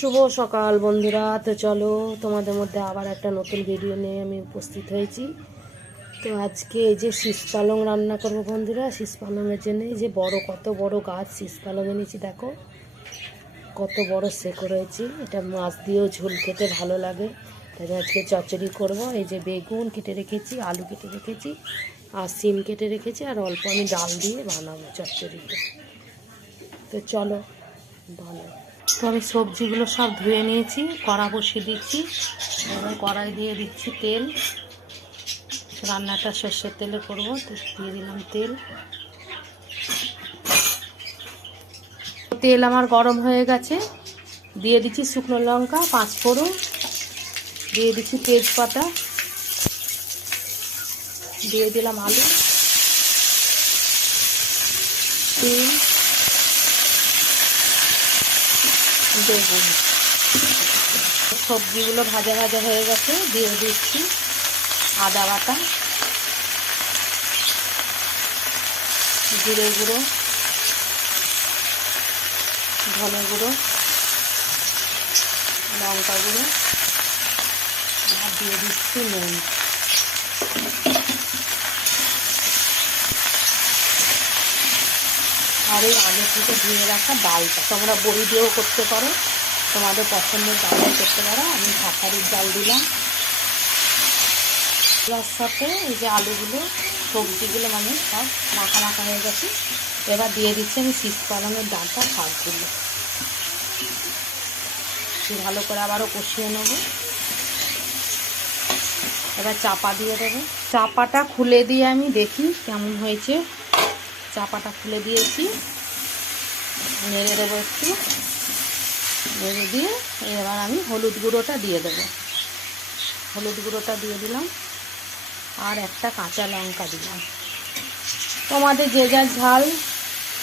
শুভ সকাল বন্ধুরা। তো চলো তোমাদের মধ্যে আবার একটা নতুন ভিডিও নিয়ে আমি উপস্থিত হয়েছি। তো আজকে এই যে শীষ পালং রান্না করবো বন্ধুরা। শীষ পালংয়ের জন্য এই যে কত বড় গাছ শীষ পালং এনেছি, দেখো কত বড় শেকড় রয়েছে। এটা মাছ দিয়েও ঝোল খেতে ভালো লাগে, তাই আজকে চচ্চড়ি করব। এই যে বেগুন কেটে রেখেছি, আলু কেটে রেখেছি, আর সিম কেটে রেখেছি, আর অল্প আমি ডাল দিয়ে বানাবো চচ্চড়িটা। তো চলো বানাবো। তো আমি সবজিগুলো সব ধুয়ে নিয়েছি, কড়া বসিয়ে দিচ্ছি। এবার কড়াই দিয়ে দিচ্ছি তেল। রান্নাটা সর্ষের তেলে করব, তো দিয়ে দিলাম তেল। তেল আমার গরম হয়ে গেছে, দিয়ে দিচ্ছি শুকনো লঙ্কা, 5 ফোড়ন, দিয়ে দিচ্ছি তেজপাতা, দিয়ে দিলাম আলু, সিম, বেগুন। সবজিগুলো ভাজা ভাজা হয়ে গেছে, দিয়ে দিচ্ছি আদা বাটা, জিরে গুঁড়ো, ধনে গুঁড়ো, লঙ্কা গুঁড়ো, আর দিয়ে দিচ্ছি নুন। আর এই আগে থেকে ধুয়ে রাখা ডালটা, তোমরা বড়ি দিয়েও করতে পারো, তোমাদের পছন্দের ডালও করতে পারো। আমি শাঁখারির ডাল দিলাম। তার সাথে এই যে আলুগুলো, সবজিগুলো মানে সব মাখা মাখা হয়ে গেছে। এবার দিয়ে দিচ্ছি আমি শীষ পালংয়ের ডালটা, শাকগুলো ভালো করে আবারও কষিয়ে নেব। এবার চাপা দিয়ে দেবো। চাপাটা খুলে দিয়ে আমি দেখি কেমন হয়েছে। চাপাটা খুলে দিয়েছি, নেড়ে দেবো একটু, নেড়ে দিয়ে এবার আমি হলুদ গুঁড়োটা দিয়ে দেবো। হলুদ গুঁড়োটা দিয়ে দিলাম, আর একটা কাঁচা লঙ্কা দিলাম। তোমাদের যে যার ঝাল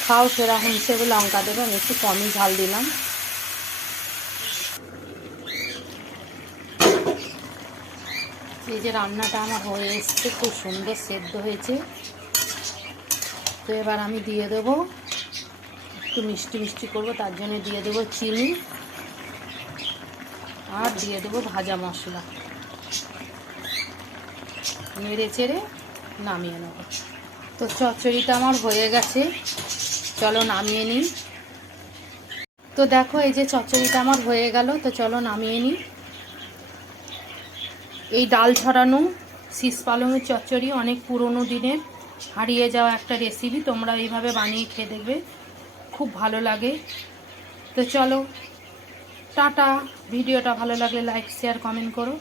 খাও সেরকম হিসেবে লঙ্কা দেবে, আমি একটু কমই ঝাল দিলাম। এই যে রান্নাটা আমার হয়ে এসছে, খুব সুন্দর সেদ্ধ হয়েছে। তো এবার আমি দিয়ে দেবো একটু মিষ্টি মিষ্টি করবো, তার জন্য দিয়ে দেবো চিনি, আর দিয়ে দেবো ভাজা মশলা। নেড়ে চেড়ে নামিয়ে নেব। তো চচ্চড়িটা আমার হয়ে গেছে, চলো নামিয়ে নিই। তো দেখো এই যে চচ্চড়িটা আমার হয়ে গেল, তো চলো নামিয়ে নিই। এই ডাল ছড়ানো শীষ পালংয়ের চচ্চড়ি অনেক পুরনো দিনের হারিয়ে যাওয়া একটা রেসিপি। তোমরা এইভাবে বানিয়ে খেয়ে দেখবে, খুব ভালো লাগে। তো চলো টাটা। ভিডিওটা ভালো লাগলে লাইক শেয়ার কমেন্ট করো।